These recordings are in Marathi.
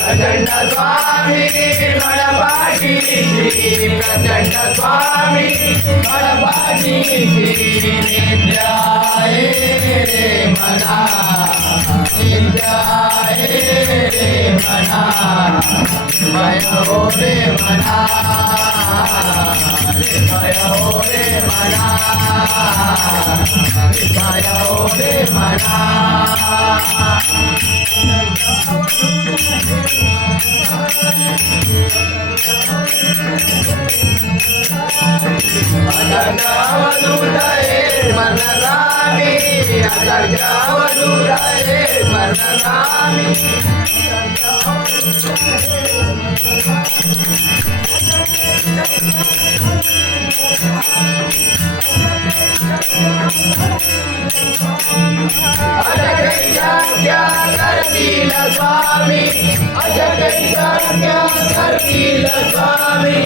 प्रचंड स्वामी गणपाठी प्रचंड स्वामी गणपाठी नित्याय रे मना नित्याय रे मना भय हो रे मना भय हो रे मना भय हो रे मना अदर्गावधूतये स्मरणामि अदर्गावधूतये स्मरणामि करतील स्वामी करतील स्वामी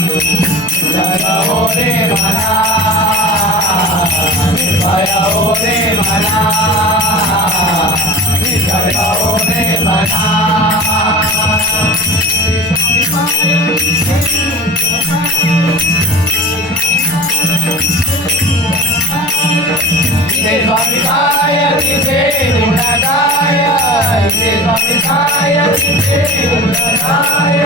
जगा हो रे मना भया हो रे मना जगा हो रे मना स्वामी काय तिथे गुणगाय स्वामी काय तिथे गुणगाय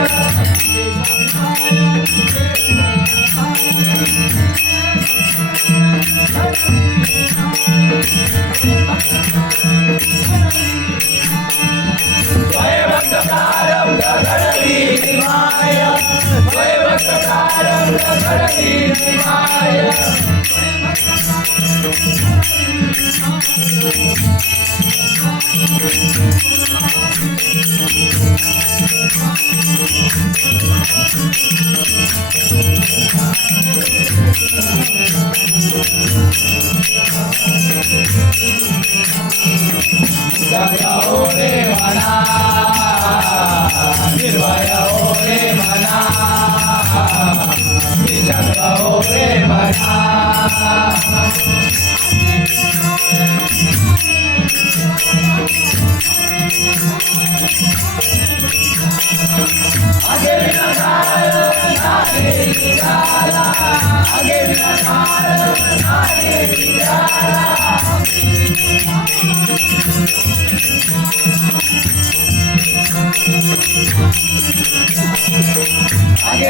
जगा हो रे मना निर्भय हो रे मना जगा हो रे मना आगे बिना आगे बिना आगे बिना आगे बिना आगे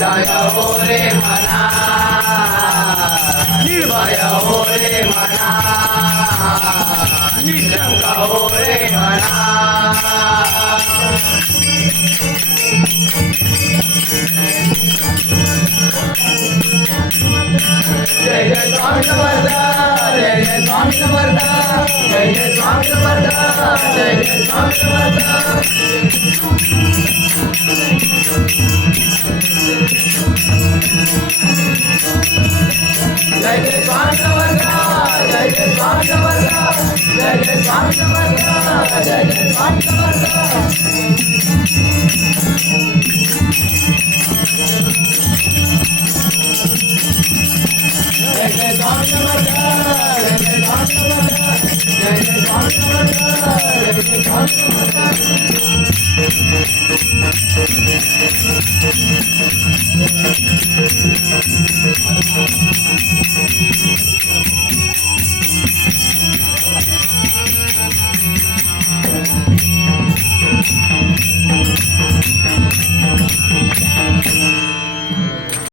जगा हो रे मना निर्भय हो रे मना निशंक हो रे मना जय जय स्वामी समर्थ जय जय स्वामी समर्थ जय जय स्वामी समर्थ जय जय स्वामी समर्थ जय जय स्वामी समर्थ जय जय स्वामी समर्थ जय जय स्वामी समर्थ जय जय स्वामी समर्थ जय जय स्वामी समर्थ जय जय स्वामी समर्थ जय जय स्वामी समर्थ जय जय स्वामी समर्थ